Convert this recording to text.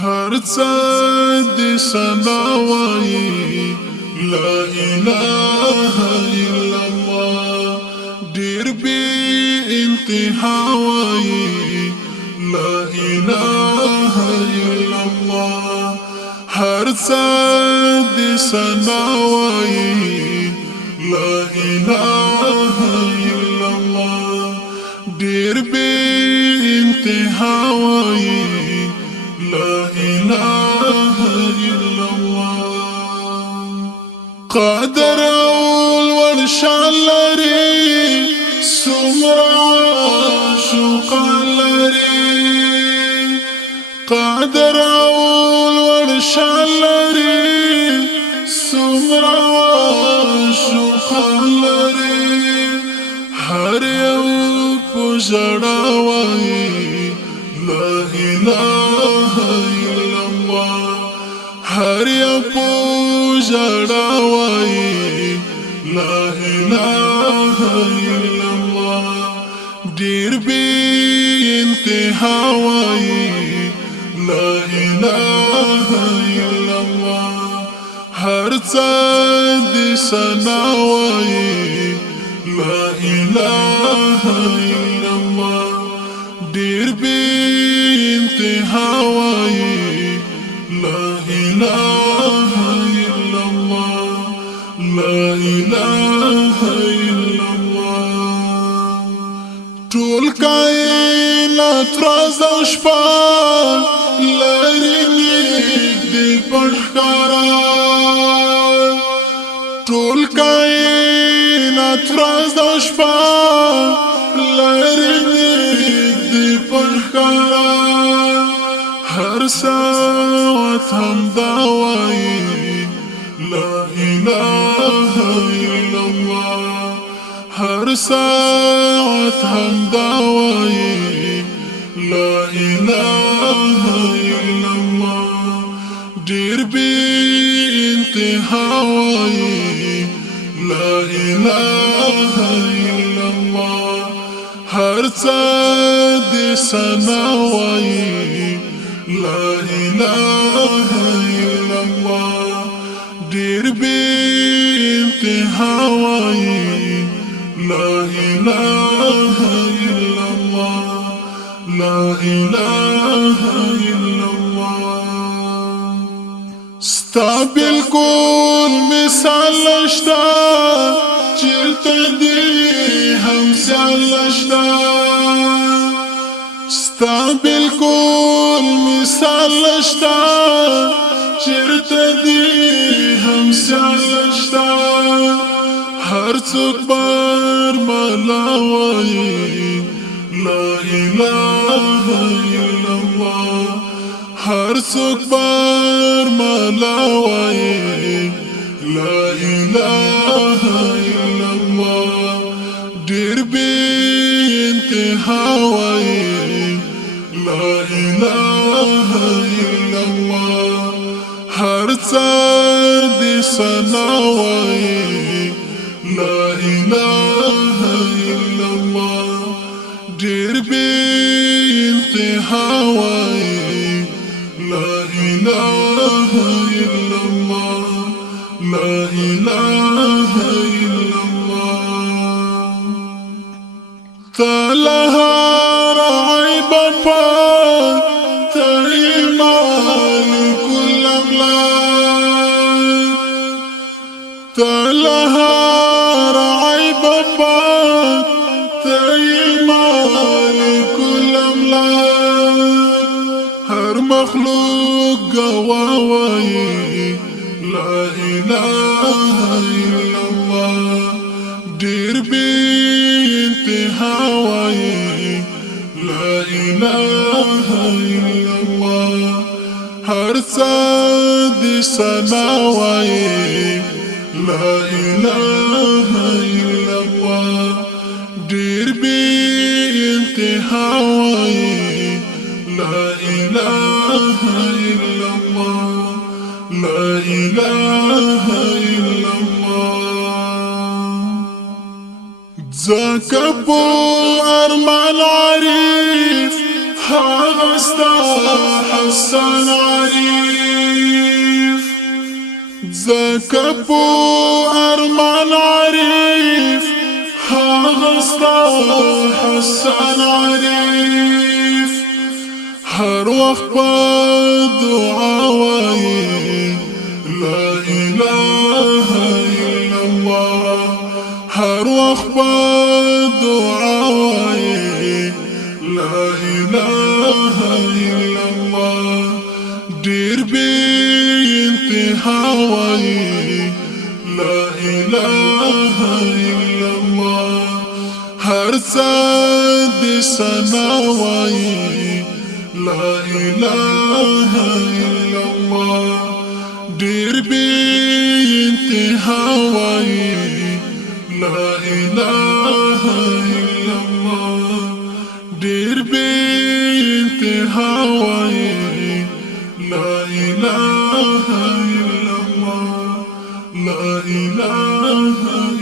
هر څه دې ثنا وایي لا اله الا الله ډېر بې انتها وایي لا اله الا الله هر څه دې ثنا وایي لا اله الا الله ډېر بې انتها وایي لا اله الا الله قادر اول شان لري سمرا عاشق لري قادر اول شان لري سمرا عاشق لري هر یو پجړا وایي لا اله الا الله هر یو پجړا وایي لا اله الا الله ډېر بې انتها وایي لا اله الا الله هر څه دې ثنا وایي لا اله الا الله ډېر بې انتها وایي لا اله الا الله لا اله الا الله ټول کائنات راز او شپه لري نږدې پښکارا ټول کائنات راز او شپه لري نږدې پښکارا هر ساعت همدا وایي لا اله الا الله هر ساعت همدا وایي لا اله الا الله ډېر بې انتها وایي لا اله الا الله هر څه دې ثنا وایي لا اله الا الله ډېر بې انتها وایي لا اله الا الله لا اله الا الله ستا بالکل مثال نشته چېرته دې همثال نشته ستا بالکل مثال نشته چېرته دې همثال نشته هر څوک برملا وایي لا اله الا الله هر څوک برملا وایي لا اله الا الله ډېر بې انتها وایي لا اله الا الله هر څه دې ثنا وایي لا اله الا الله ډېر بې انتها وایي لا اله الا الله لا اله الا الله تلها رعيب فات مالك الأملاك تلها رعيب فات مالك الأملاك هر مخلوق قواوي لا إله إلا الله ډېر بې انتها وایي لا اله الا الله هر څه دې ثنا وایي لا اله الا الله ډېر بې انتها وایي لا اله الا الله لا اله الا الله زکبو ارمان عارف هغستا حس حسن عريف زكبو أرمان عريف هاغستا حسن عريف هر وقت بدعاوي لا إله إلا الله هر وقت بدعاوي لا إله إلا الله دير بانتهاوي لا إله إلا الله هر سد سناوي لا إله إلا الله دير بانتهاوي لا إله إلا الله دير بانتهاوي لا إله إلا الله لا إله